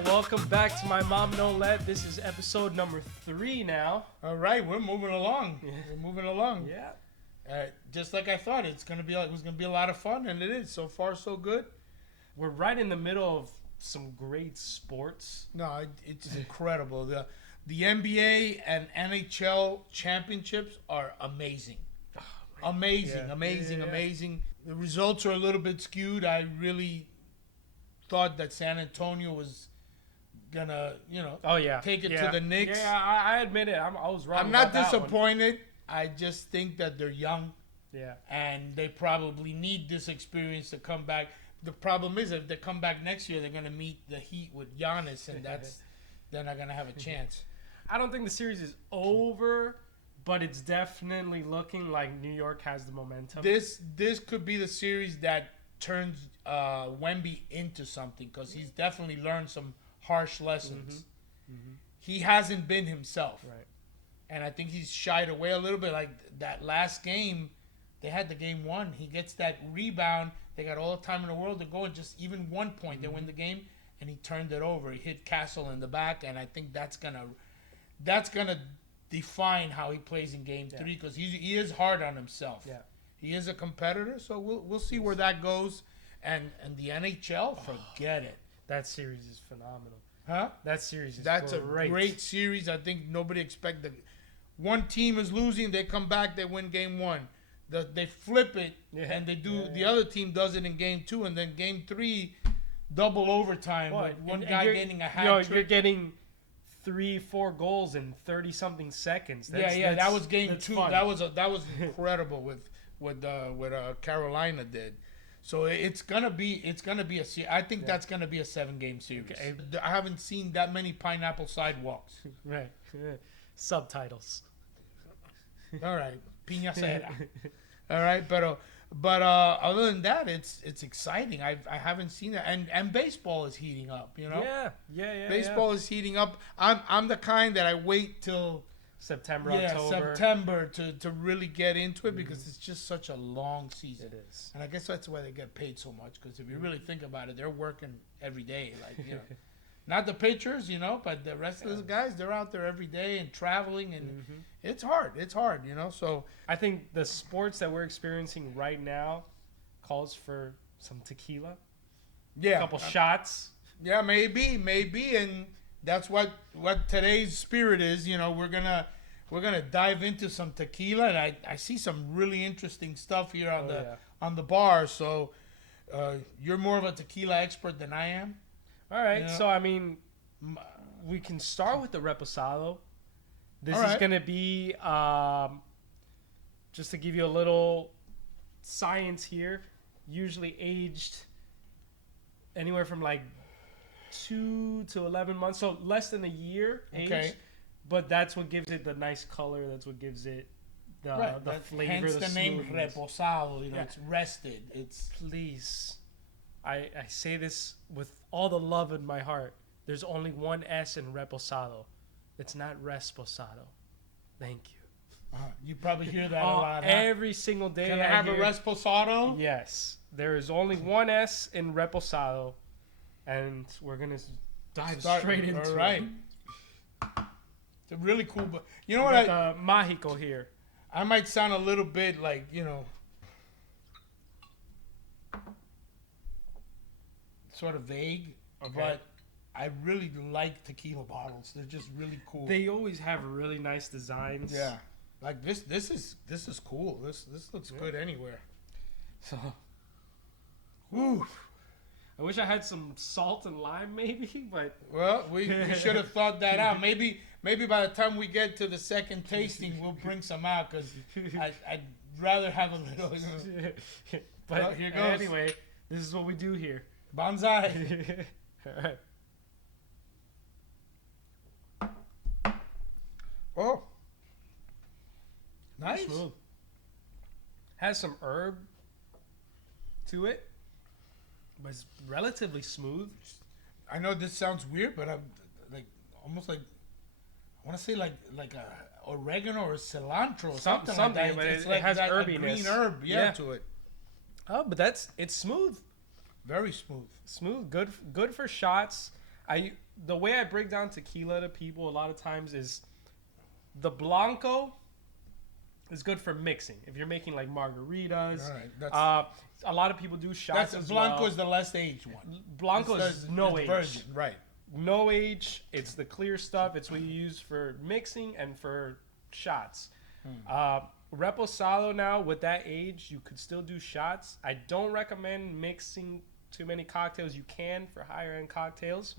right, welcome back to My Mom No Let. This is episode number 3 now. All right, we're moving along. Yeah. We're moving along. Yeah. Just like I thought, it was gonna be a lot of fun, and it is. So far, so good. We're right in the middle of some great sports. No, it's incredible. The NBA and NHL championships are amazing. Amazing. The results are a little bit skewed. I really thought that San Antonio was gonna, take it to the Knicks. Yeah, I admit it. I was wrong. I'm not about disappointed. I just think that they're young. Yeah. And they probably need this experience to come back. The problem is, if they come back next year, they're gonna meet the Heat with Giannis, and they're not gonna have a chance. I don't think the series is over, but it's definitely looking like New York has the momentum. This could be the series that turns Wemby into something, because he's definitely learned some harsh lessons. Mm-hmm. He hasn't been himself, Right. and I think he's shied away a little bit. Like that last game, they had the game won. He gets that rebound. They got all the time in the world to go, and just even 1 point, they win the game, and he turned it over. He hit Castle in the back, and I think that's gonna define how he plays in Game 3, because he is hard on himself. Yeah. He is a competitor, so we'll see where that goes. And the NHL, forget it. That series is phenomenal. Huh? That series is That's great. a great series. I think nobody expected. One team is losing, they come back, they win Game 1. They flip it, and they do. The other team does it in Game 2, and then Game 3, double overtime with one guy getting a hat trick. You're getting 3-4 goals in 30-something seconds. That was Game 2. Fun. That was incredible with what Carolina did. So it's gonna be a series. I think that's gonna be a 7-game series. Okay. I haven't seen that many pineapple sidewalks. Right. Subtitles. All right, piña cera. All right, but other than that, it's exciting. I haven't seen it, and baseball is heating up. Yeah. Baseball is heating up. I'm the kind that I wait till September, to really get into it, because it's just such a long season. It is. And I guess that's why they get paid so much, because if you really think about it, they're working every day. Not the pitchers, but the rest of the guys, they're out there every day and traveling, and it's hard. It's hard, So I think the sports that we're experiencing right now calls for some tequila. Yeah, a couple shots. Yeah, maybe, and that's what today's spirit is. We're gonna dive into some tequila, and I see some really interesting stuff here on the bar. So you're more of a tequila expert than I am. All right, so I mean, we can start with the reposado. This All is right. going to be, just to give you a little science here, usually aged anywhere from like 2 to 11 months, so less than a year age. But that's what gives it the nice color. That's what gives it the flavor. Hence the name smoothness. reposado. It's rested. It's Please. I say this with all the love in my heart. There's only one S in reposado. It's not resposado. Thank you. You probably hear that a lot. Huh? Every single day. Can I have a resposado? Yes. There is only one S in reposado, and we're going to dive straight into it. All right. It's a really cool. But you know We what? got the Mágico here. I might sound a little bit like, sort of vague, but I really like tequila bottles. They're just really cool. They always have really nice designs. Yeah, like this is cool. This looks good anywhere. So, whew. I wish I had some salt and lime, maybe, but well, we should have thought that out. Maybe by the time we get to the second tasting, we'll bring some out, because I'd rather have a little. But well, here goes. Anyway, this is what we do here. Bonsai. All right. Oh, nice. Smooth. Has some herb to it, but it's relatively smooth. I know this sounds weird, but I'm almost like, I want to say like a oregano or cilantro or something like that. But It's it has that herbiness. green herb, to it. Oh, but it's smooth. Very smooth. Smooth. Good for shots. The way I break down tequila to people a lot of times is the Blanco is good for mixing. If you're making like margaritas, a lot of people do shots. That's Blanco is the less aged one. Blanco is no age. Virgin, right? No age. It's the clear stuff. It's what you use for mixing and for shots. Reposado now with that age, you could still do shots. I don't recommend mixing too many cocktails. You can for higher end cocktails,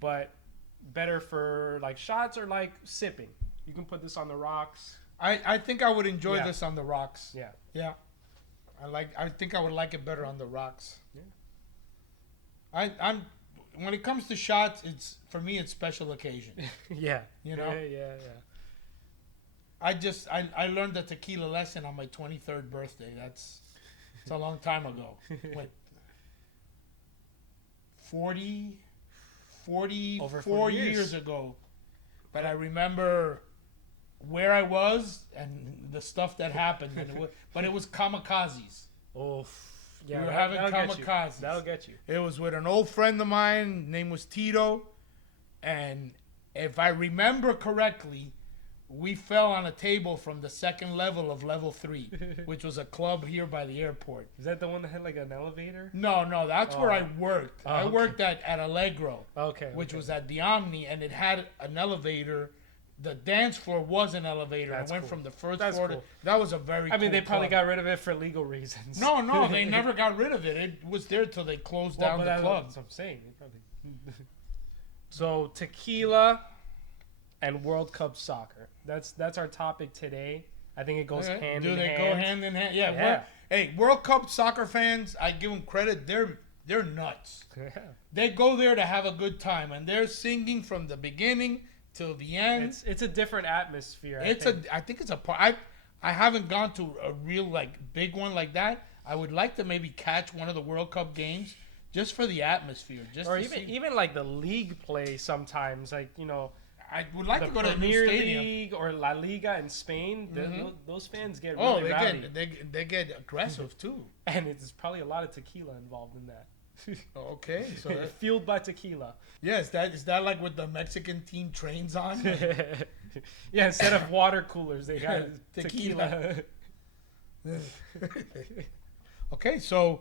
but better for like shots or like sipping. You can put this on the rocks. I think I would enjoy this on the rocks. Yeah. I think I would like it better on the rocks. Yeah. I'm when it comes to shots, for me it's special occasion. Yeah. You know? Yeah. I learned the tequila lesson on my 23rd birthday. It's a long time ago. What? 44 years ago. But I remember where I was and the stuff that happened. But it was kamikazes. Oh, yeah. We were having kamikazes. That'll get you. It was with an old friend of mine. Name was Tito. And if I remember correctly, we fell on a table from the second level of level 3, which was a club here by the airport. Is that the one that had like an elevator? No, that's where I worked. I worked at Allegro, which was at the Omni, and it had an elevator. The dance floor was an elevator. I went from the first floor to... That was a very cool they probably club. got rid of it for legal reasons. No, they never got rid of it. It was there till they closed down the club. That's what I'm saying. So, tequila and World Cup soccer. That's our topic today. I think it goes hand in hand. Do they go hand in hand? Yeah. Hey, World Cup soccer fans, I give them credit. They're nuts. Yeah. They go there to have a good time, and they're singing from the beginning till the end. It's a different atmosphere. I think it's a part. I haven't gone to a real like big one like that. I would like to maybe catch one of the World Cup games just for the atmosphere. Even like the league play sometimes. Like, you know, I would like to go to the Premier new stadium. League or La Liga in Spain. Those fans get really rowdy. They get aggressive too. And it's probably a lot of tequila involved in that. Okay, so fueled by tequila. Yeah, is that like what the Mexican team trains on? Yeah, instead of water coolers, they got tequila. Okay, so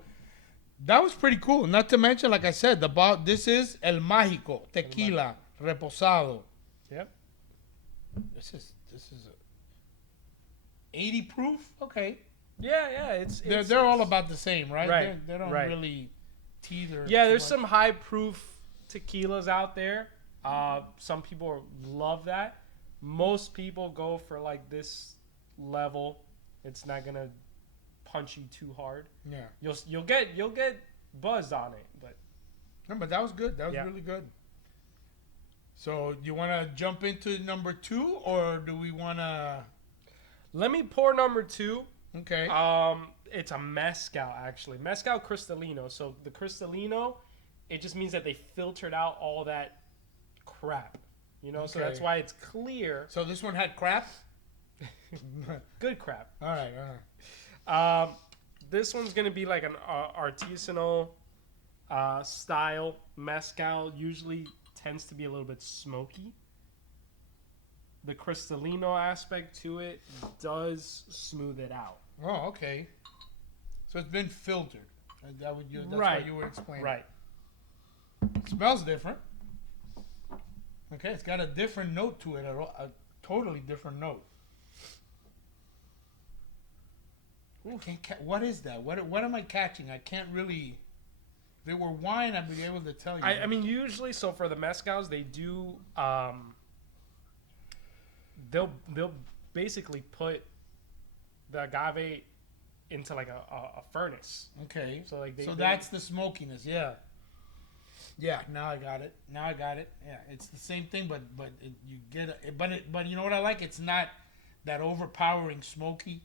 that was pretty cool. Not to mention, like I said, this is El Mágico Tequila Reposado. Yep. This is 80 proof. Okay. Yeah. They're all about the same, right? Right. They don't really teeter. Yeah, there's some high proof tequilas out there. Some people love that. Most people go for like this level. It's not gonna punch you too hard. Yeah. You'll get buzzed on it, but. No, but that was good. That was really good. So, do you want to jump into number 2, or do we want to... Let me pour number 2. Okay. It's a mezcal, actually. Mezcal Cristalino. So, the Cristalino, it just means that they filtered out all that crap. You know, so that's why it's clear. So, this one had crap? Good crap. All right. This one's going to be like an artisanal style mezcal. Usually tends to be a little bit smoky. The Cristalino aspect to it does smooth it out. Oh, okay. So it's been filtered. That's what you were explaining. Right. It smells different. Okay, it's got a different note to it, a totally different note. What is that? What am I catching? I can't really... If it were wine, I'd be able to tell you. I mean, usually, so for the mezcals, they do... They'll basically put the agave into like a furnace. Okay. So like that's the smokiness. Yeah. Yeah. Now I got it. Yeah, it's the same thing, but you get it. But you know what I like? It's not that overpowering smokiness.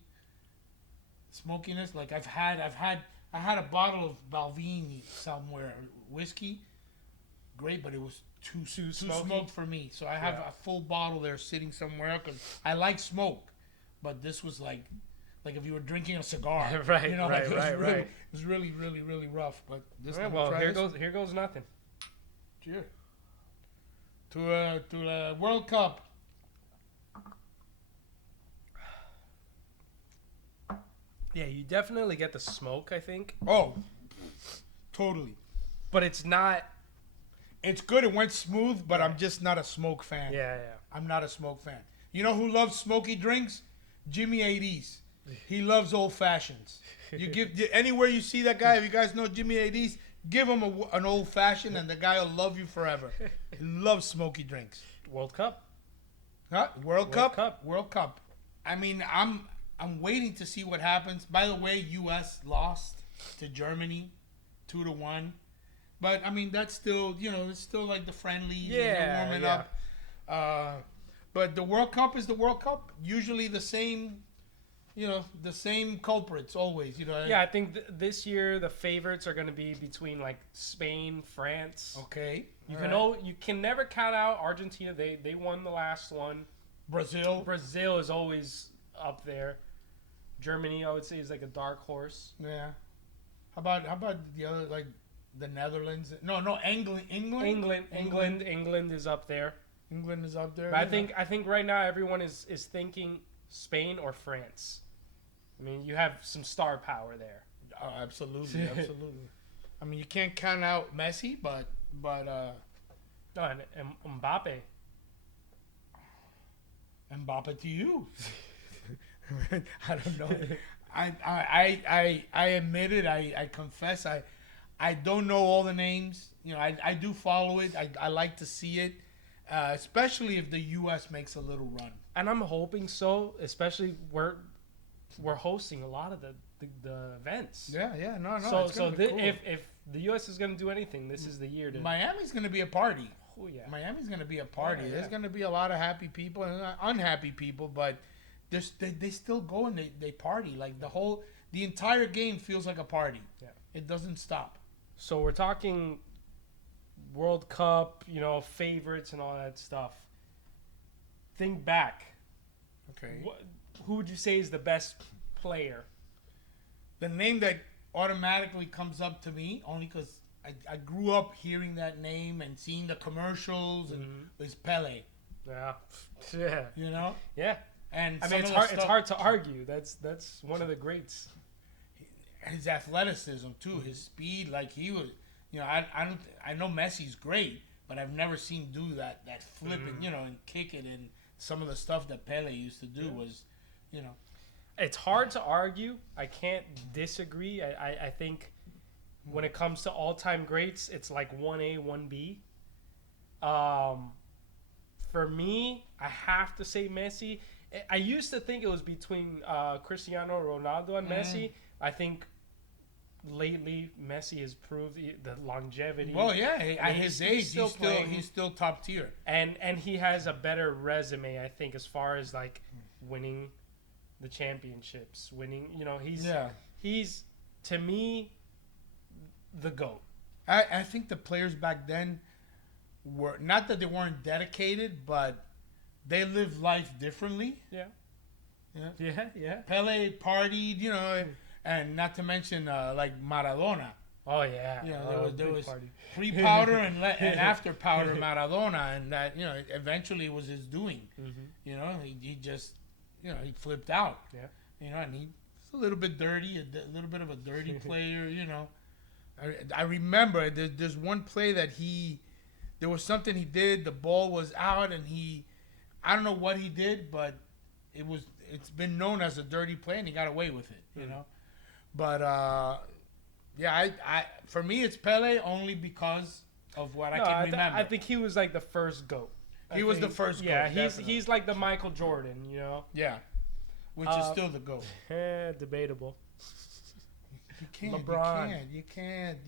Like I had a bottle of Balvenie somewhere, whiskey. Great, but it was too smoked for me. So I have a full bottle there sitting somewhere because I like smoke, but this was like if you were drinking a cigar. Right, you know, right. It was really, really, really rough. But this here goes nothing. Cheers. to the World Cup. Yeah, you definitely get the smoke, I think. Oh, totally. But it's not. It's good. It went smooth, but I'm just not a smoke fan. Yeah. I'm not a smoke fan. You know who loves smoky drinks? Jimmy 80s. He loves old fashions. You give anywhere you see that guy. If you guys know Jimmy 80s, give him an old fashioned, and the guy will love you forever. He loves smoky drinks. World Cup. Huh? World Cup. World Cup. I mean, I'm waiting to see what happens. By the way, U.S. lost to Germany, 2-1. But I mean, that's still, it's still like the friendlies, warming up. But the World Cup is the World Cup. Usually the same, the same culprits always. Yeah, I think this year the favorites are going to be between like Spain, France. Okay. You can never count out Argentina. They won the last one. Brazil is always up there. Germany, I would say, is like a dark horse. Yeah. How about the other, like the Netherlands? No, England. England is up there. England is up there. But I think right now everyone is thinking Spain or France. I mean, you have some star power there. Oh, absolutely. I mean, you can't count out Messi, but and Mbappe. Mbappe to you. I don't know. I admit it. I confess. I don't know all the names. I do follow it. I like to see it, especially if the U.S. makes a little run. And I'm hoping so. Especially we're hosting a lot of the events. Yeah. No. So cool. If the U.S. is going to do anything, this is the year to. Miami's going to be a party. Oh yeah. Miami's going to be a party. Yeah. There's going to be a lot of happy people and unhappy people, but they still go and they party. Like the entire game feels like a party. Yeah. It doesn't stop. So we're talking World Cup, favorites and all that stuff. Think back. Okay. Who would you say is the best player? The name that automatically comes up to me, only because I grew up hearing that name and seeing the commercials, and is Pele. Yeah. Yeah. And I mean, it's hard to argue. That's one of the greats. His athleticism too, his speed, like he was. I know Messi's great, but I've never seen him do that flipping, and kick it, and some of the stuff that Pele used to do was, It's hard to argue. I can't disagree. I think when it comes to all-time greats, it's like 1A, 1B. For me, I have to say Messi. I used to think it was between Cristiano Ronaldo and Messi. I think lately Messi has proved the longevity. Well, yeah, at his age, he's still top tier, and he has a better resume, I think, as far as like winning the championships, he's to me the GOAT. I think the players back then were not that they weren't dedicated, but they lived life differently. Yeah. Pele partied, and not to mention like Maradona. Oh yeah. There was pre-powder and after powder Maradona, and that eventually was his doing. He just he flipped out. Yeah. And he's a little bit dirty, a little bit of a dirty player. I remember there's one play that there was something he did. The ball was out, and I don't know what he did, but it's been known as a dirty play, and he got away with it. But for me it's Pele only because of what I can remember. I think he was like the first GOAT. He was the first GOAT. Yeah, he's like the Michael Jordan, Yeah, which is still the GOAT. Debatable. You can't. LeBron. You can't.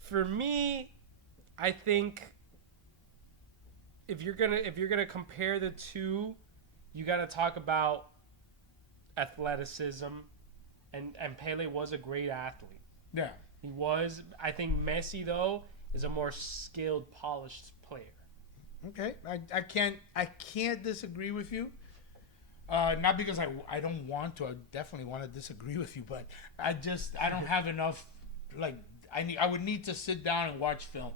For me, I think if you're gonna compare the two, you gotta talk about athleticism, and Pele was a great athlete. Yeah, he was. I think Messi though is a more skilled, polished player. Okay, I can't disagree with you. Not because I don't want to. I definitely want to disagree with you, but I don't have enough. Like I would need to sit down and watch film.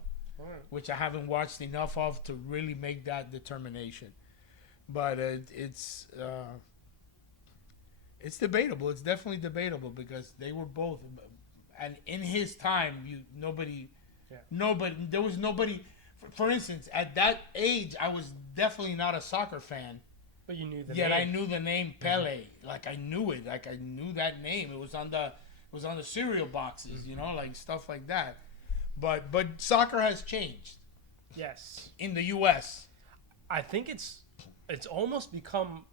which I haven't watched enough of to really make that determination. But it's debatable. It's definitely debatable because they were both, and in his time, nobody, there was nobody. For instance, at that age, I was definitely not a soccer fan. But you knew the name. name. I knew the name Pele. Like I knew it. Like I knew that name. It was on the cereal boxes, like stuff like that. But soccer has changed. Yes. In the U.S. I think it's almost become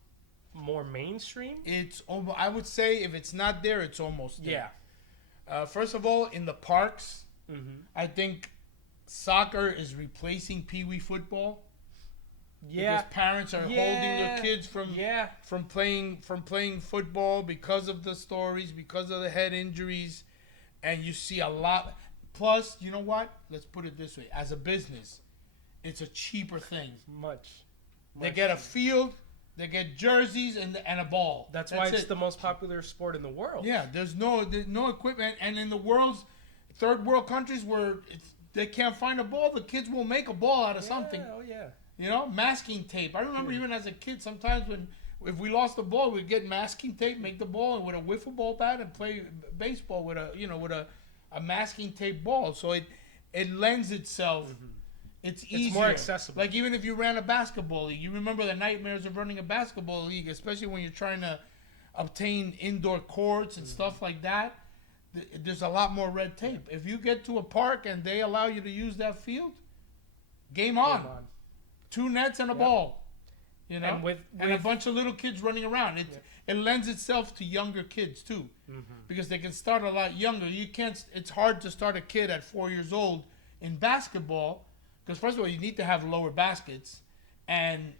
more mainstream. I would say if it's not there, it's almost there. Yeah. First of all, in the parks, I think soccer is replacing Pee Wee football. Yeah. Because parents are holding their kids from playing football because of the stories, because of the head injuries, and you see a lot. Plus, you know what? Let's put it this way: as a business, it's a cheaper thing. Much. They get a field, they get jerseys and a ball. That's why it's the most popular sport in the world. Yeah, there's no equipment, and in the world's third world countries where they can't find a ball, the kids will make a ball out of something. Oh yeah. Masking tape. I remember even as a kid, sometimes if we lost the ball, we'd get masking tape, make the ball with a wiffle ball bat, and play baseball with a masking tape ball. So it lends itself. It's easier. It's more accessible. Like even if you ran a basketball league, you remember the nightmares of running a basketball league, especially when you're trying to obtain indoor courts and stuff like that. There's a lot more red tape. If you get to a park and they allow you to use that field, game on. 2 nets and a ball, and a bunch of little kids running around. It lends itself to younger kids too, because they can start a lot younger. It's hard to start a kid at 4 years old in basketball, because first of all you need to have lower baskets, and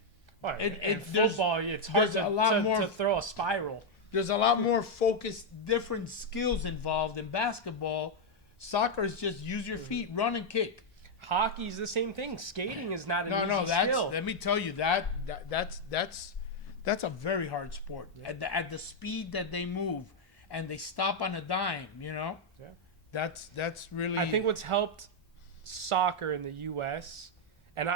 in football it's hard to throw a spiral. There's a lot more focused, different skills involved in basketball. Soccer is just use your feet, run and kick. Hockey's the same thing. Skating is not an easy skill. Let me tell you that's a very hard sport. Yeah. At the speed that they move and they stop on a dime, Yeah. That's really. I think what's helped soccer in the U.S. and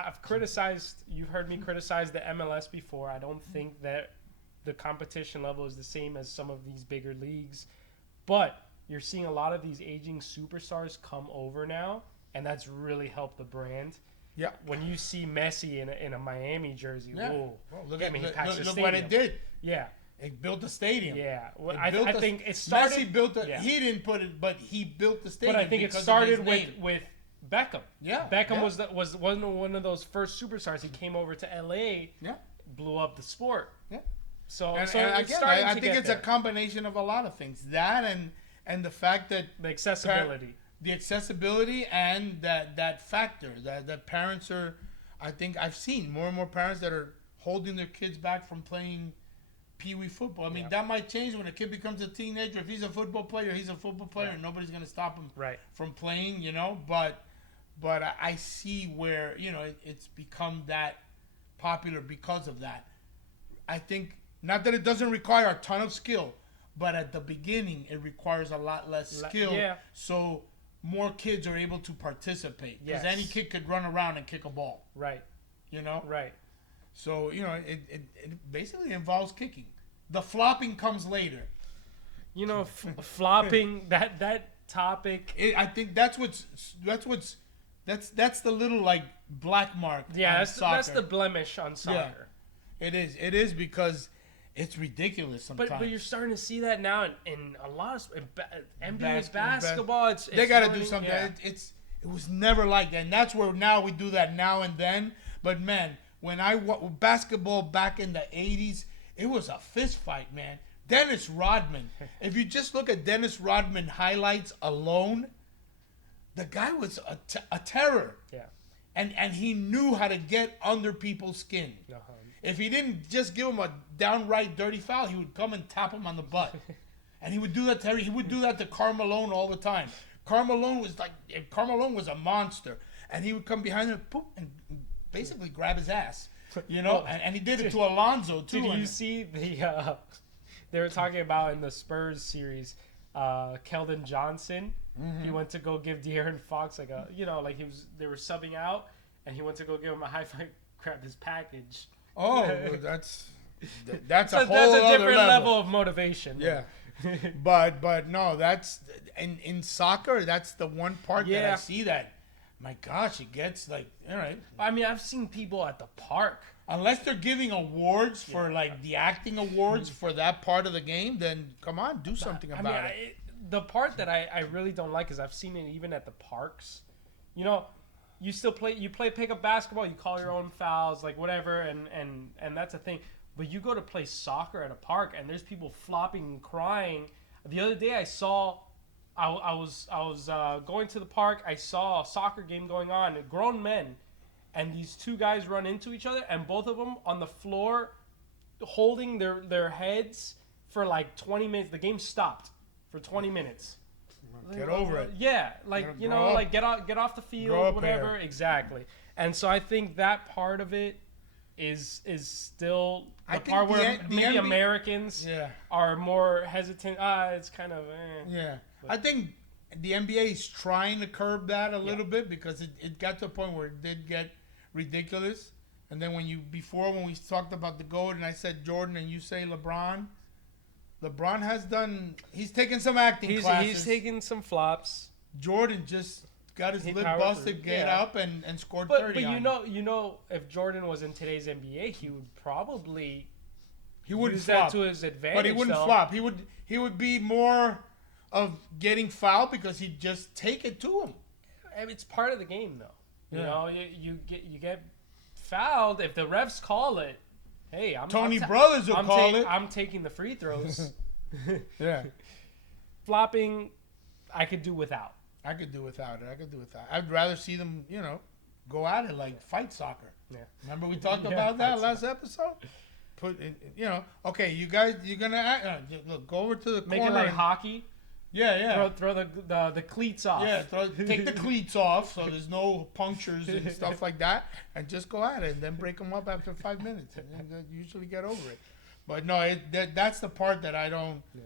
you've heard me criticize the MLS before. I don't think that the competition level is the same as some of these bigger leagues, but you're seeing a lot of these aging superstars come over now. And that's really helped the brand. Yeah. When you see Messi in a Miami jersey, whoa! Well, look what it did. Yeah. It built the stadium. Yeah. Well, I think it started. Messi built it. Yeah. He didn't put it, but he built the stadium. But I think it started with Beckham. Yeah. Beckham was one of those first superstars. He came over to LA. Yeah. Blew up the sport. Yeah. So I think it's a combination of a lot of things. That and the fact that the accessibility. The accessibility and that factor that parents are, I think I've seen more and more parents that are holding their kids back from playing Pee Wee football. I mean, that might change when a kid becomes a teenager. If he's a football player, he's a football player, and nobody's going to stop him from playing, But I see where, it's become that popular because of that. I think, not that it doesn't require a ton of skill, but at the beginning, it requires a lot less skill. Yeah. So more kids are able to participate, because any kid could run around and kick a ball. Right. Right. So, it basically involves kicking. The flopping comes later. Flopping, that topic. I think that's the little black mark. Yeah, that's the blemish on soccer. Yeah, it is because it's ridiculous sometimes. But you're starting to see that now in a lot of NBA basketball. They got to do something. Yeah. It was never like that. And that's where now we do that now and then. But, man, when basketball back in the 80s, it was a fist fight, man. Dennis Rodman. If you just look at Dennis Rodman highlights alone, the guy was a terror. Yeah. And he knew how to get under people's skin. Uh-huh. If he didn't just give him a downright dirty foul, he would come and tap him on the butt. And he would do that to Karl Malone all the time. Karl Malone was a monster. And he would come behind him and basically grab his ass. And he did it to Alonzo too. Did you see they were talking about in the Spurs series, Keldon Johnson. He went to go give De'Aaron Fox like they were subbing out, and he went to go give him a high five, grab his package. Oh, well, that's so a whole that's a other different level of motivation. Yeah. but no, that's in soccer. That's the one part that I see that. My gosh, it gets like, all right. I mean, I've seen people at the park. Unless they're giving awards for like the acting awards for that part of the game, then come on, do something about it. The part that I really don't like is I've seen it even at the parks. You know, you play pickup basketball, you call your own fouls, like whatever, and that's a thing. But you go to play soccer at a park, and there's people flopping and crying. The other day I was going to the park. I saw a soccer game going on, grown men, and these two guys run into each other, and both of them on the floor holding their heads for like 20 minutes. The game stopped for 20 minutes. Get over it. Yeah, like, you know, like get off the field, whatever. Here. Exactly. And so I think that part of it is still the part where maybe Americans are more hesitant. It's kind of yeah. But I think the NBA is trying to curb that a little bit, because it got to a point where it did get ridiculous. And then when we talked about the GOAT and I said Jordan and you say LeBron he's taken some acting classes. He's taken some flops. Jordan just got his lip busted, get up and scored 30. But you know, if Jordan was in today's NBA, he would probably wouldn't use flop that to his advantage. But he wouldn't flop. He would be more of getting fouled because he'd just take it to him. It's part of the game, though. You know, you get fouled if the refs call it. Hey, Tony Brothers will call it. I'm taking the free throws. Yeah. Flopping, I could do without. I could do without it. I'd rather see them, go at it like fight soccer. Yeah. Remember we talked about that last episode? Okay, you guys, you're going to look, go over to the corner. Make it like hockey. Yeah. Throw the cleats off. Yeah, take the cleats off so there's no punctures and stuff like that, and just go at it, and then break them up after 5 minutes, and then usually get over it. But no, that's the part that I don't. Yeah.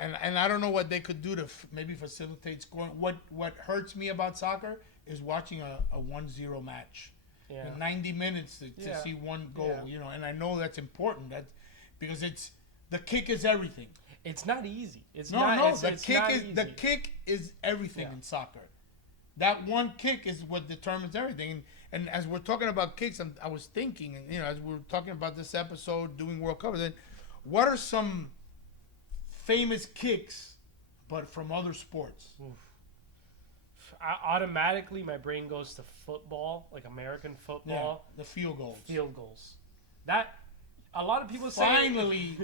And I don't know what they could do to maybe facilitate scoring. What hurts me about soccer is watching a 1-0 match. Yeah. 90 minutes to see one goal. Yeah. And I know that's important. Because the kick is everything. It's not easy. The kick is everything in soccer. That one kick is what determines everything. And as we're talking about kicks, I was thinking, as we're talking about this episode, doing World Cup, then what are some famous kicks, but from other sports? Automatically, my brain goes to football, like American football. Yeah, the field goals. That a lot of people say. Finally,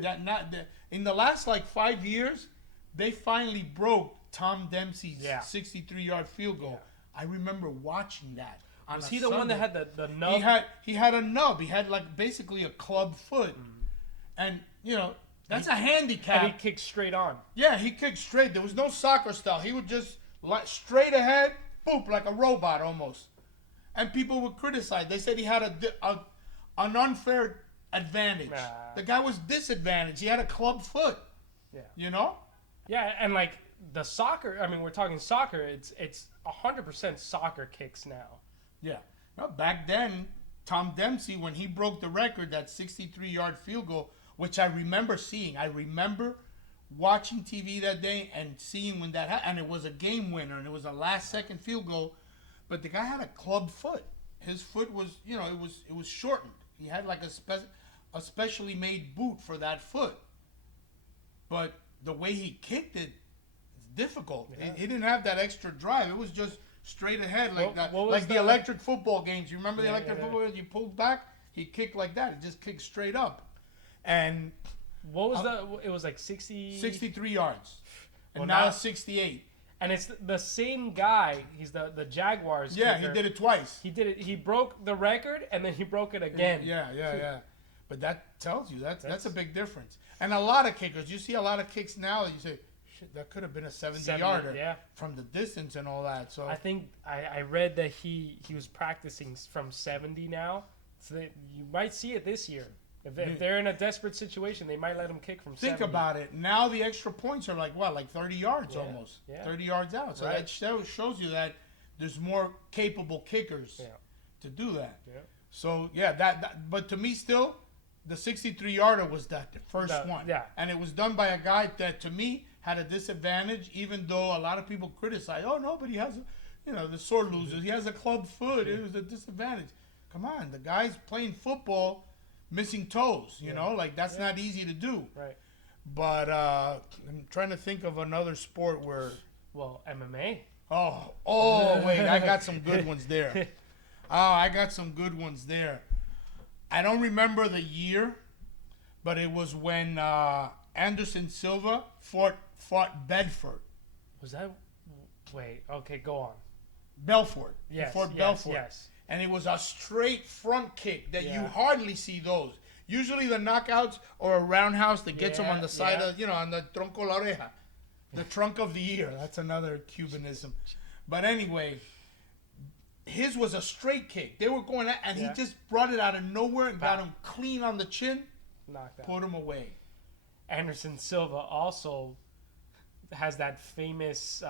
in the last 5 years, they finally broke Tom Dempsey's 63-yard field goal. Yeah. I remember watching that. Was he the one that had the nub? He had a nub. He had basically a club foot, and that's a handicap. And he kicked straight on. Yeah, he kicked straight. There was no soccer style. He would just straight ahead, boop, like a robot almost. And people would criticize. They said he had an unfair advantage. The guy was disadvantaged. He had a club foot. Yeah. Yeah, and the soccer. I mean, we're talking soccer. It's 100% soccer kicks now. Yeah. Well, back then, Tom Dempsey, when he broke the record, that 63-yard field goal, which I remember seeing. I remember watching TV that day and seeing when that happened. And it was a game winner, and it was a last-second field goal. But the guy had a club foot. His foot was, it was shortened. He had a specially made boot for that foot. But the way he kicked it, it's difficult. Yeah. He didn't have that extra drive. It was just straight ahead, like the electric football games. You remember the electric football games? You pulled back, he kicked like that. He just kicked straight up. And what was it was 63 yards. And now it's 68. And it's the same guy. He's the Jaguars kicker. He did it twice. He did it. He broke the record, and then he broke it again. Yeah. But that tells you that's a big difference. And a lot of kickers, you see a lot of kicks now that you say, shit, that could have been a 70-yarder from the distance and all that. So I think I read that he was practicing from 70 now, so that you might see it this year. If they're in a desperate situation, they might let him kick from 70. Think about it. Now the extra points are like what, like 30 yards almost, 30 yards out. So that shows you that there's more capable kickers to do that. Yeah. So but to me still, the 63-yarder was that first one. Yeah. And it was done by a guy that to me had a disadvantage, even though a lot of people criticize, oh no, but he has the sore losers. He has a club foot. It was a disadvantage. Come on, the guy's playing football, missing toes. You know, like that's not easy to do. Right. But I'm trying to think of another sport where. Well, MMA. Oh, wait, I got some good ones there. I don't remember the year, but it was when Anderson Silva fought Bedford. Was that? Wait. Okay, go on. Belfort. Yes. Fought Belfort. Yes. And it was a straight front kick that you hardly see those. Usually the knockouts or a roundhouse that gets them on the side of, on the tronco la oreja. The trunk of the ear. That's another Cubanism. But anyway, his was a straight kick. They were going at, and he just brought it out of nowhere and got him clean on the chin. Knocked out. Put him away. Anderson Silva also has that famous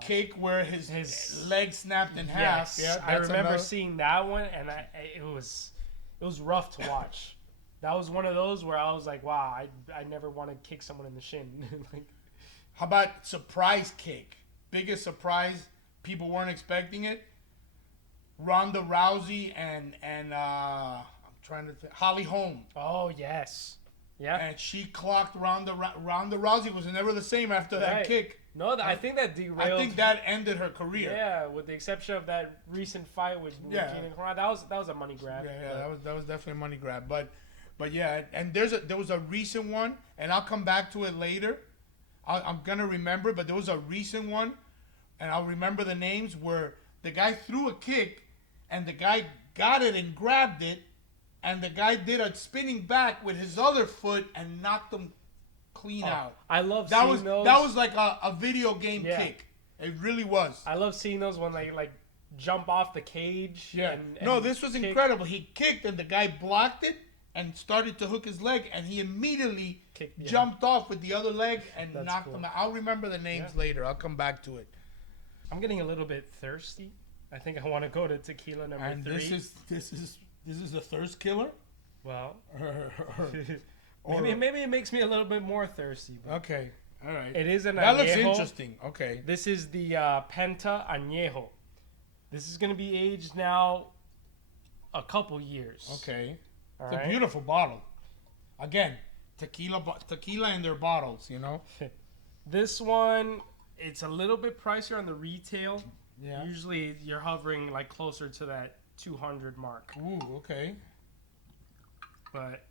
kick where his leg snapped in half. Yeah, I remember seeing that one, and it was rough to watch. That was one of those where I was like, wow, I never want to kick someone in the shin. Like, how about surprise kick? Biggest surprise, people weren't expecting it. Ronda Rousey and I'm trying to think, Holly Holm. Oh yes. Yeah. And she clocked Ronda Rousey was never the same after that kick. No, I think that derailed. I think that ended her career. Yeah, with the exception of that recent fight with Gina Carano, that was a money grab. Yeah, that was definitely a money grab. But yeah, and there was a recent one, and I'll come back to it later. I'm gonna remember, but there was a recent one, and I'll remember the names where the guy threw a kick, and the guy got it and grabbed it. And the guy did a spinning back with his other foot and knocked him clean out. I love seeing those. That was like a video game kick. It really was. I love seeing those when they like jump off the cage. Yeah. No, this was incredible. He kicked and the guy blocked it and started to hook his leg, and he immediately jumped off with the other leg and knocked him out. I'll remember the names later. I'll come back to it. I'm getting a little bit thirsty. I think I want to go to tequila number 3. This is a thirst killer? Well, maybe it makes me a little bit more thirsty. Okay, all right. It is an That añejo. Looks interesting. Okay. This is the Penta Añejo. This is going to be aged now a couple years. Okay. It's a beautiful bottle. Again, tequila in their bottles, you know? This one, it's a little bit pricier on the retail. Yeah. Usually you're hovering like closer to that 200 mark. Ooh, okay. But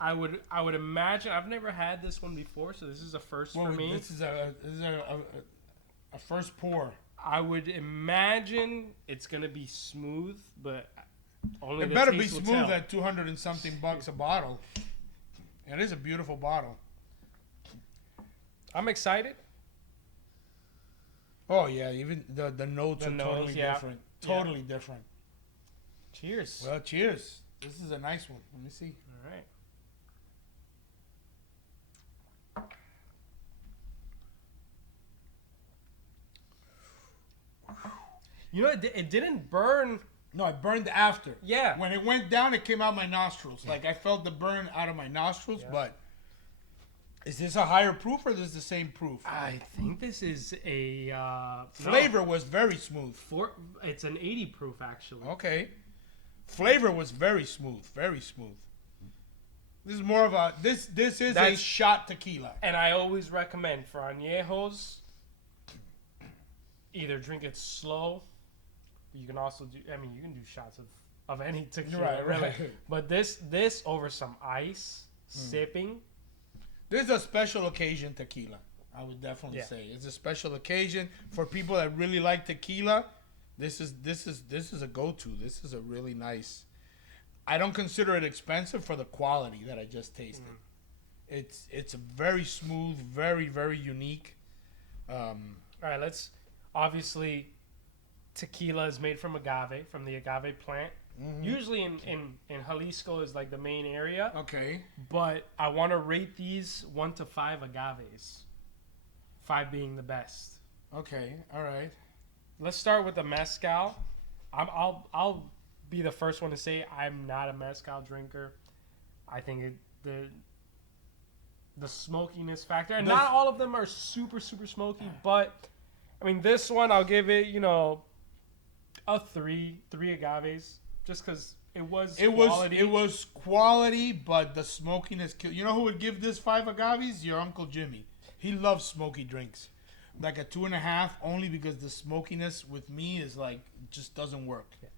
I would imagine, I've never had this one before, so this is a first for me. This is a first pour. I would imagine it's gonna be smooth, but only it better be smooth at 200 and something bucks a bottle. It is a beautiful bottle. I'm excited. Oh yeah, even the notes are totally different. Totally different. Cheers. Well, cheers. This is a nice one. Let me see. All right. You know, it didn't burn. No, it burned after. Yeah. When it went down, it came out my nostrils. Like I felt the burn out of my nostrils, but. Is this a higher proof or is this the same proof? I think this is a... Flavor was very smooth. It's an 80 proof, actually. Okay. Flavor was very smooth. Very smooth. This is more of a... This is a shot tequila. And I always recommend for añejos, either drink it slow. You can also do... I mean, you can do shots of any tequila, really. Right. But this over some ice, sipping... This is a special occasion tequila. I would definitely say it's a special occasion for people that really like tequila. This is a go-to. This is a really nice. I don't consider it expensive for the quality that I just tasted. It's very smooth, very very unique. All right, obviously tequila is made from agave, from the agave plant. Usually in Jalisco is like the main area. Okay. But I want to rate these 1 to 5 agaves. 5 being the best. Okay. All right. Let's start with the mezcal. I'll be the first one to say I'm not a mezcal drinker. I think the smokiness factor, and not all of them are super smoky, but I mean this one I'll give it a 3 agaves just because it was quality. It was quality, but the smokiness killed. You know who would give this 5 agaves? Your Uncle Jimmy. He loves smoky drinks. Like a 2.5, only because the smokiness with me is like just doesn't work. Yeah.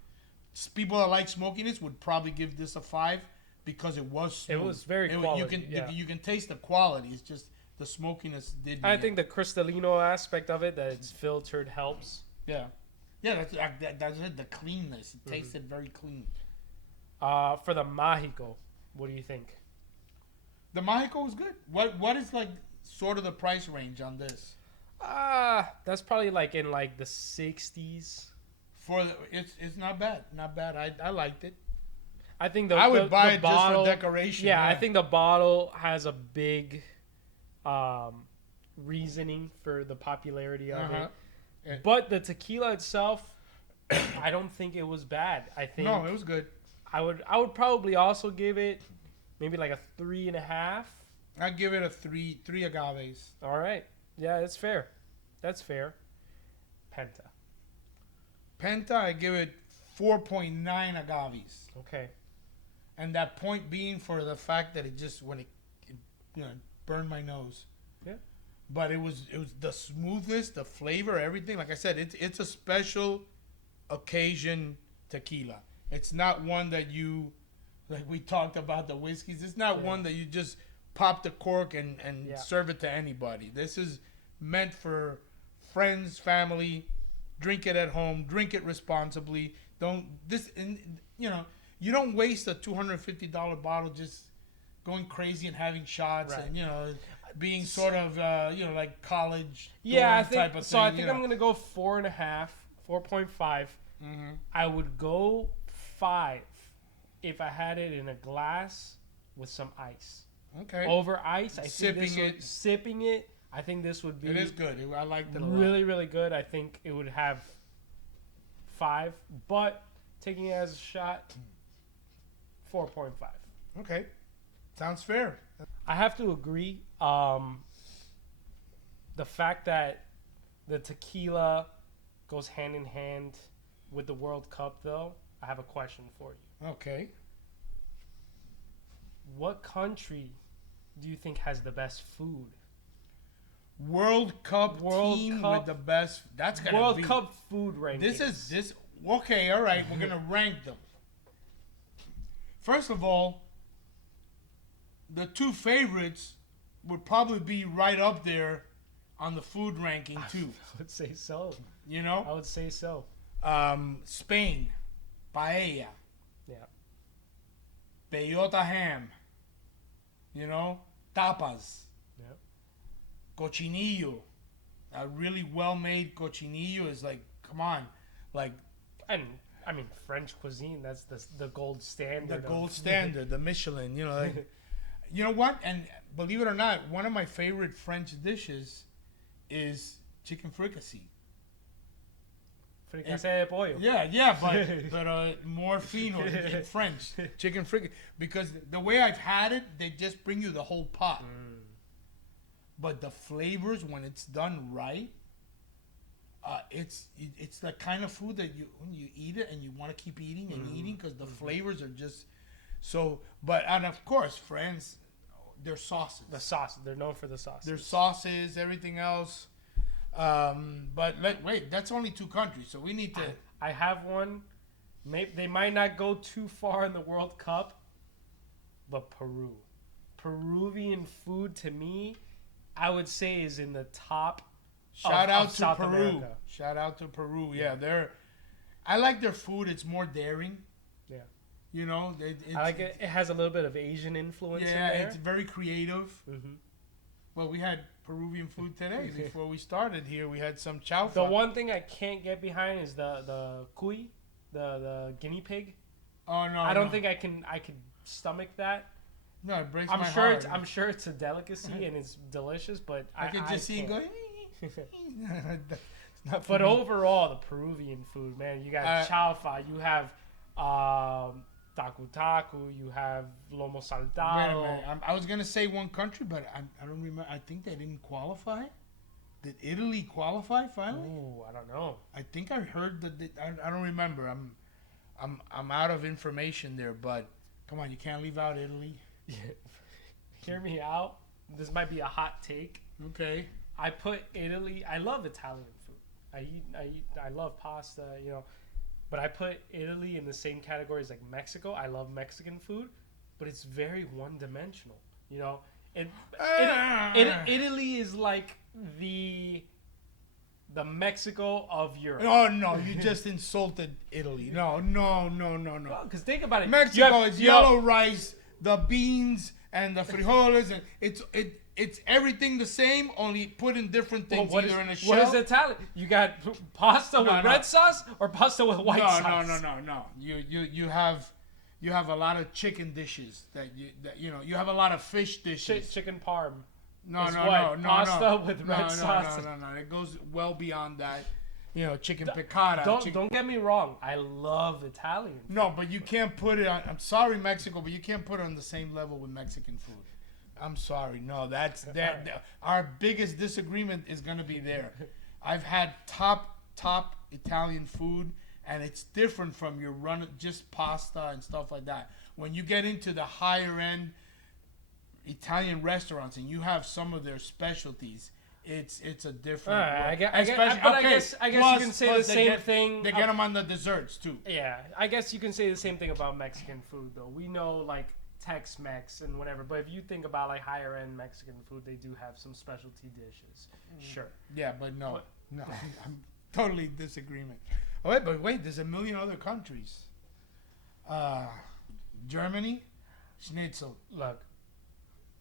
People that like smokiness would probably give this a 5 because it was smooth. It was very quality. You can taste the quality. It's just the smokiness did. I think the Cristalino aspect of it, that it's filtered, helps. Yeah. Yeah, that's it. The cleanness. It tasted very clean. For the Mágico, what do you think? The Mágico was good. What is like sort of the price range on this? That's probably like in like the 60s. It's not bad. Not bad. I liked it. I think I would buy it bottle, just for decoration. Yeah, I think the bottle has a big reasoning for the popularity of it. But the tequila itself, I don't think it was bad. I think no, it was good. I would probably also give it maybe like a 3.5. I'd give it a 3 agaves. All right. Yeah, that's fair. That's fair. Penta, I give it 4.9 agaves. Okay. And that point being for the fact that it just when it burned my nose. Yeah. But it was the smoothness, the flavor, everything. Like I said, it's a special occasion tequila. It's not one that you, like we talked about the whiskeys. It's not one that you just pop the cork and serve it to anybody. This is meant for friends, family. Drink it at home. Drink it responsibly. You don't waste a $250 bottle just going crazy and having shots and being sort of like college. Yeah, I think type of so. thing, I think I'm gonna go 4.5, 4.5. Mm-hmm. I would go 5 if I had it in a glass with some ice. Okay. Over ice, I sipping think sipping it. I think this would be. It is good. I like it a lot. Really, really good. I think it would have 5, but taking it as a shot, 4.5. Okay, sounds fair. I have to agree. The fact that the tequila goes hand in hand with the World Cup, though, I have a question for you. Okay. What country do you think has the best food? World Cup team with the best. That's gonna World be Cup food rankings. This. Okay, all right. We're gonna rank them. First of all, the 2 favorites would probably be right up there on the food ranking too. I would say so. I would say so. Spain, paella. Yeah. Bellota ham. Tapas. Yeah. Cochinillo. A really well-made cochinillo is like, come on, like. And I mean, French cuisine. That's the gold standard. The gold standard, the Michelin. You know what? And believe it or not, one of my favorite French dishes is chicken fricassee. Fricassee de pollo. Yeah, but more fino in French. Chicken fricassee. Because the way I've had it, they just bring you the whole pot. But the flavors, when it's done right, it's the kind of food that when you eat it and you want to keep eating and eating because the flavors are just so. And of course, France, their sauces. The sauce. They're known for the sauces. Their sauces, everything else. But wait, that's only 2 countries, so we need to. I have one. They might not go too far in the World Cup, but Peru. Peruvian food to me, I would say, is in the top. Shout out to South Peru. America. Shout out to Peru. Yeah, I like their food. It's more daring. Yeah. I like it. It has a little bit of Asian influence in there. Yeah, it's very creative. Mm-hmm. Well, we had Peruvian food today. Before we started here, we had some chaufa. The one thing I can't get behind is the cuy, the guinea pig. Oh no! I don't think I can stomach that. No, it breaks my heart. I'm sure it's a delicacy and it's delicious, but I can just see it going. But overall, the Peruvian food, man, you got chaufa, you have taku taku, you have lomo saltado. Wait a minute. I was gonna say one country, but I don't remember. I think they didn't qualify. Did Italy qualify finally? Ooh, I don't know. I think I heard that. I don't remember. I'm out of information there. But come on, you can't leave out Italy. Hear me out. This might be a hot take. Okay. I put Italy. I love Italian food. I love pasta. But I put Italy in the same category as like Mexico. I love Mexican food, but it's very one-dimensional. Italy is like the Mexico of Europe. Oh no, you just insulted Italy. No. Because think about it. Mexico is yellow rice, the beans, and the frijoles, and it's everything the same, only put in different things. Well, either in a shell. What is Italian? You got pasta with red sauce or pasta with white sauce? No. You have a lot of chicken dishes that you have a lot of fish dishes. Chicken parm. No. Pasta with red sauce. No. It goes well beyond that. Chicken piccata. Don't get me wrong. I love Italian food. No, but you can't put it on. I'm sorry, Mexico, but you can't put it on the same level with Mexican food. I'm sorry. No, that's that. Our biggest disagreement is going to be there. I've had top Italian food, and it's different from your just pasta and stuff like that. When you get into the higher end Italian restaurants and you have some of their specialties, it's a different. I guess you can say the same thing. They get them on the desserts too. Yeah, I guess you can say the same thing about Mexican food though. We know like Tex-Mex and whatever, but if you think about like higher end Mexican food, they do have some specialty dishes. Sure. Yeah, but no, I'm totally disagreement. Oh wait, there's a million other countries. Germany, schnitzel. Look,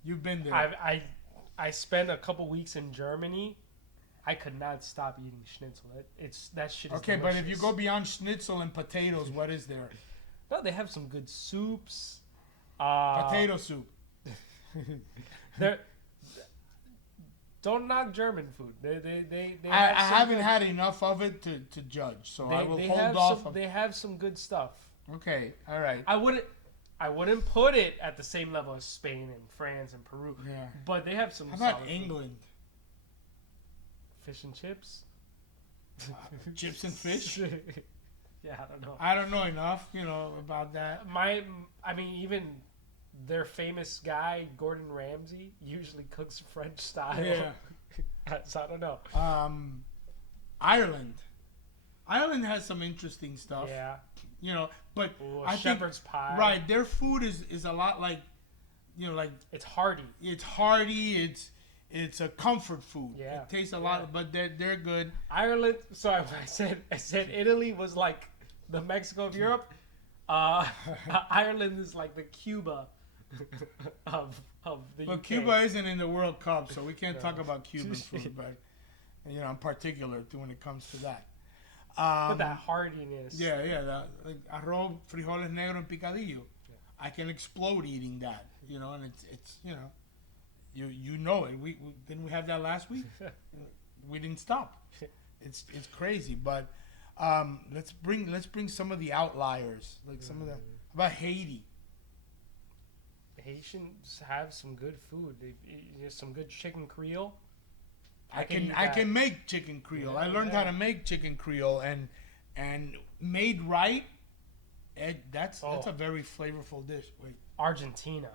you've been there. I spent a couple weeks in Germany. I could not stop eating schnitzel. That shit is okay, delicious. but if you go beyond schnitzel and potatoes, what is there? No, they have some good soups. Potato soup. Don't knock German food. I haven't had enough of it to judge, so I will hold off. They have some good stuff. Okay, all right. I wouldn't put it at the same level as Spain and France and Peru. Yeah. But they have some. How about England? Fish and chips. Chips and fish. Yeah, I don't know. I don't know enough, about that. Even their famous guy, Gordon Ramsay, usually cooks French style. Yeah. So I don't know. Ireland. Ireland has some interesting stuff. Yeah. But I shepherd's pie. Right, their food is a lot like, it's hearty. It's hearty. It's a comfort food. Yeah. It tastes a lot, but they're good. Ireland. So I said Italy was like the Mexico of Europe. Ireland is like the Cuba of the But UK. Cuba isn't in the World Cup, so we can't talk about Cuban food. But in particular, when it comes to that. But that hardiness. Yeah. Like arroz, frijoles negro, and picadillo. Yeah. I can explode eating that. And it's You know it. We didn't we have that last week? We didn't stop. It's crazy, but let's bring some of the outliers, like some of the. How about Haiti? Haitians have some good food. Some good chicken Creole. I can make chicken Creole. I learned how to make chicken Creole, and made right. That's a very flavorful dish. Wait, Argentina.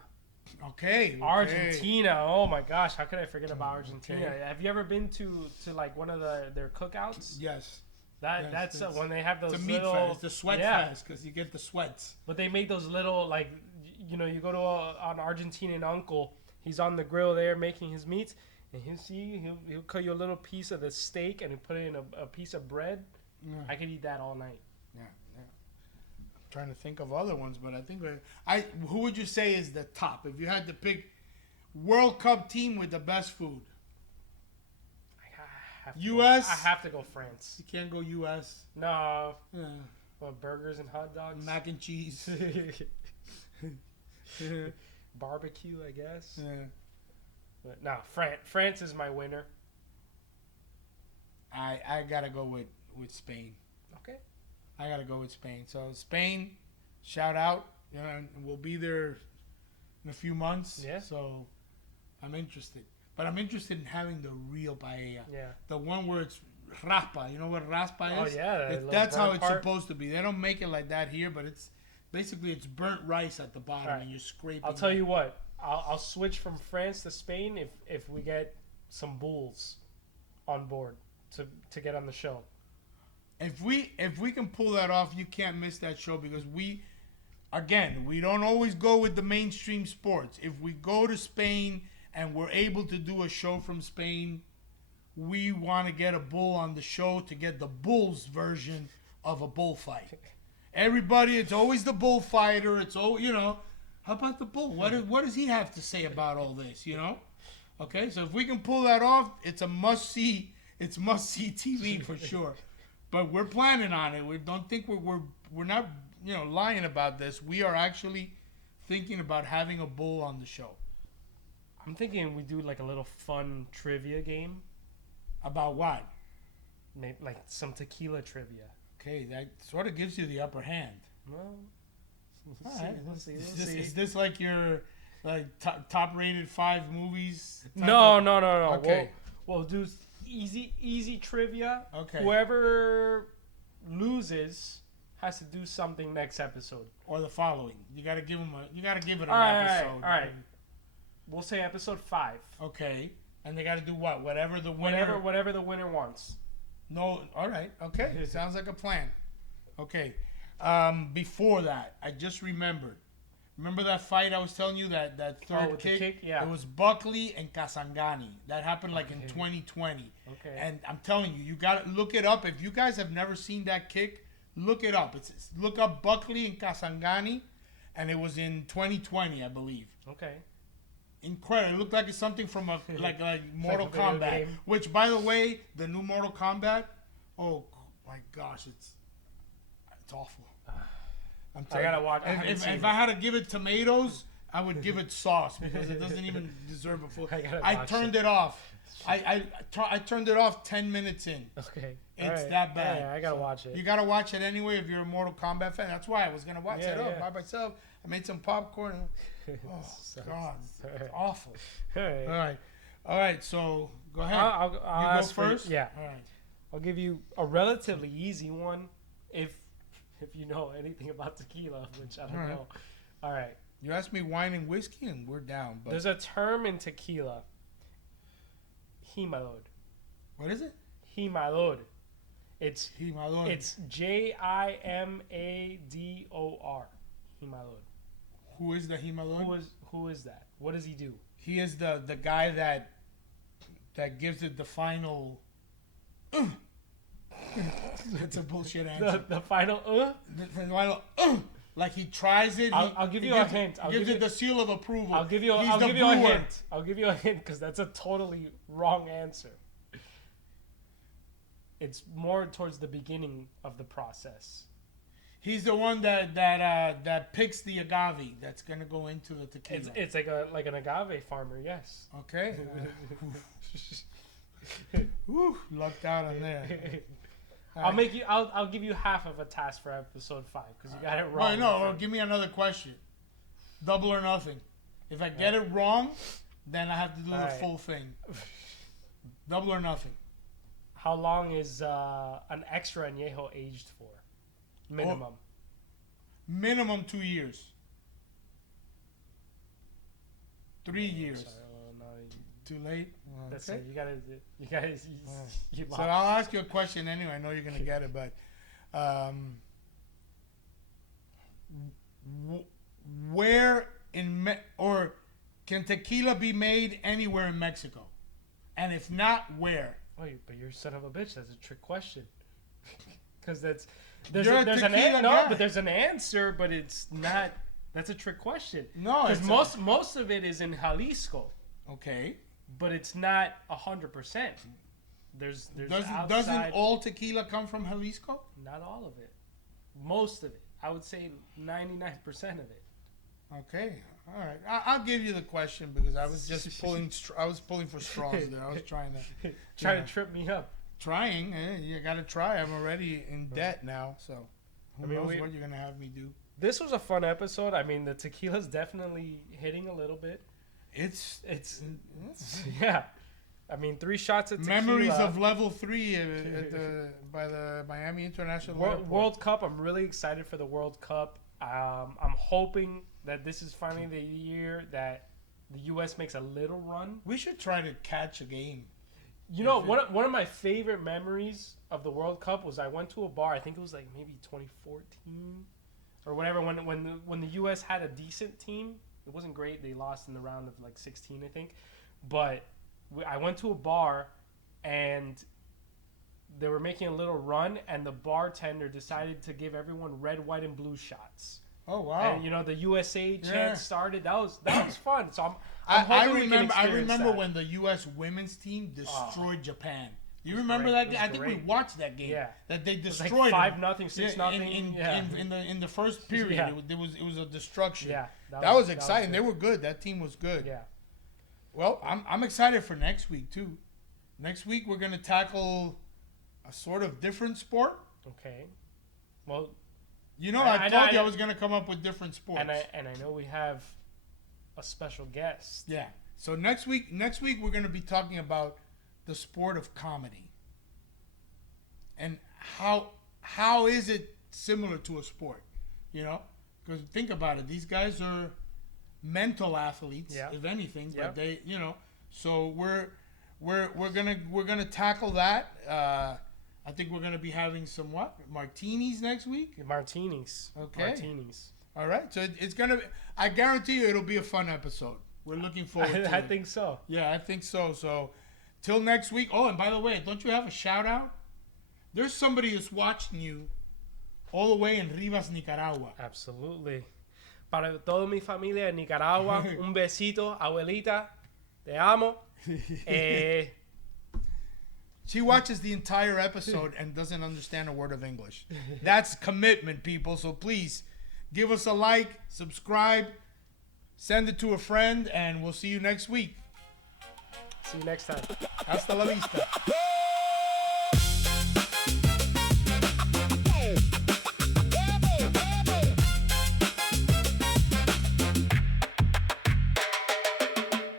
Okay. Argentina. Oh my gosh, how could I forget about Argentina? Okay. Have you ever been to like one of their cookouts? Yes. That's when they have those it's a meat fest. It's the sweat fest because you get the sweats. But they made those little you go to an Argentinian uncle. He's on the grill there making his meats, and he'll cut you a little piece of the steak and he'll put it in a piece of bread. Yeah. I could eat that all night. Yeah. Trying to think of other ones, but I think who would you say is the top if you had to pick World Cup team with the best food? I U.S. I have to go France. You can't go U.S. No. Yeah. burgers and hot dogs. Mac and cheese. Barbecue, I guess. Yeah. But nah, France is my winner. I gotta go with Spain. Okay. I gotta go with Spain. So Spain, shout out. You know, and we'll be there in a few months. Yeah. So I'm interested. But I'm interested in having the real paella. Yeah. The one where it's raspa. You know what raspa is? Oh yeah. That's how it's supposed to be. They don't make it like that here, but it's basically it's burnt rice at the bottom, right. and you're scraping. I'll tell you what. I'll switch from France to Spain if we get some bulls on board to get on the show. If we can pull that off, you can't miss that show because we don't always go with the mainstream sports. If we go to Spain and we're able to do a show from Spain, we want to get a bull on the show to get the Bulls version of a bullfight. Everybody, it's always the bullfighter. It's all, you know. How about the bull? What does he have to say about all this? You know. Okay, so if we can pull that off, it's a must see. It's must see TV for sure. But we're planning on it. We don't think we're not lying about this. We are actually thinking about having a bull on the show. I'm thinking we do like a little fun trivia game. About what? Maybe like some tequila trivia. Okay, that sort of gives you the upper hand. Well, we'll see. Is this like your top rated 5 movies? No. Okay. We'll do easy trivia. Okay. Whoever loses has to do something next episode. Or the following. You got to give it an episode. All right. We'll say episode 5. Okay. And they got to do what? Whatever the winner. Whatever the winner wants. No. All right. Okay. Sounds like a plan. Okay. Before that, I just remembered. Remember that fight I was telling you, that third kick? Yeah. It was Buckley and Kasangani. That happened in 2020. Okay. And I'm telling you, you got to look it up. If you guys have never seen that kick, look it up. Look up Buckley and Kasangani, and it was in 2020, I believe. Okay. Incredible. It looked like it's something from like Mortal Kombat. Game. Which, by the way, the new Mortal Kombat, oh my gosh, it's awful. I gotta watch. If I had to give it tomatoes, I would give it sauce because it doesn't even deserve a full. I turned it off. I turned it off 10 minutes in. Okay. It's that bad. Yeah, I gotta watch it. You gotta watch it anyway if you're a Mortal Kombat fan. That's why I was gonna watch it by myself. I made some popcorn. Oh God, it's awful. All right. So go ahead. I'll you go first. Yeah. All right. I'll give you a relatively easy one if you know anything about tequila, which I don't know. All right. You asked me wine and whiskey, and we're down. But there's a term in tequila. Jimador. What is it? Jimador. It's Jimador. It's Jimador. Jimador. Who is the Jimador? Who is that? What does he do? He is the guy that gives it the final. That's a bullshit answer. The final. The final. Like he tries it. I'll give you a hint. Gives it the seal of approval. I'll give you a hint. I'll give you a hint because that's a totally wrong answer. It's more towards the beginning of the process. He's the one that picks the agave that's gonna go into the tequila. It's like an agave farmer, yes. Okay. Whew, lucked out on there. I'll give you half of a task for episode 5 because you got it wrong. No, give me another question. Double or nothing. If I get it wrong, then I have to do the full thing. Double or nothing. How long is an extra añejo aged for? Minimum. Minimum 2 years. 3 years. Sorry, no, too late. Well, that's okay. it. You lost. So I'll ask you a question anyway. I know you're gonna get it, but where or can tequila be made anywhere in Mexico? And if not, where? Wait, but you're son of a bitch. That's a trick question. Because there's an answer, but it's not. That's a trick question. No, because most of it is in Jalisco. Okay. But it's not 100%. There's doesn't all tequila come from Jalisco? Not all of it. most of it. I would say 99% of it. Okay, all right. I'll give you the question because I was just pulling. I was pulling for straws there. I was trying to to trip me up. Trying, you got to try. I'm already in debt now, so who knows what you're gonna have me do. This was a fun episode. I mean, the tequila's definitely hitting a little bit. It's yeah. I mean, 3 shots of tequila. Memories of level 3 by the Miami International World Cup. I'm really excited for the World Cup. I'm hoping that this is finally the year that the U.S. makes a little run. We should try to catch a game. You know, one of my favorite memories of the World Cup was I went to a bar. I think it was like maybe 2014 or whatever. When the U.S. had a decent team, it wasn't great. They lost in the round of like 16, I think. But I went to a bar and they were making a little run, and the bartender decided to give everyone red, white, and blue shots. Oh wow! And you know the USA chant started. That was fun. So I remember when the U.S. women's team destroyed Japan. You remember that game? I think we watched that game. Yeah. That they destroyed like 5-0, 6-0. In the first period. Yeah. It was a destruction. Yeah. That was exciting. They were good. That team was good. Yeah. Well, I'm excited for next week too. Next week we're gonna tackle a sort of different sport. Okay. Well, you know, I told you I was gonna come up with different sports. And I know we have a special guest. Yeah. So next week we're gonna be talking about the sport of comedy. And how is it similar to a sport? You know, because think about it. These guys are mental athletes, if anything, but they, you know. So we're gonna tackle that. I think we're gonna be having some martinis next week. Martinis. Okay. Martinis. All right. So it's gonna. I guarantee you, it'll be a fun episode. We're looking forward to it. I think so. Yeah, I think so. So till next week. Oh, and by the way, don't you have a shout out? There's somebody that's watching you all the way in Rivas, Nicaragua. Absolutely. Para toda mi familia en Nicaragua, un besito, abuelita, te amo. She watches the entire episode and doesn't understand a word of English. That's commitment, people. So please give us a like, subscribe, send it to a friend, and we'll see you next week. See you next time. Hasta la vista.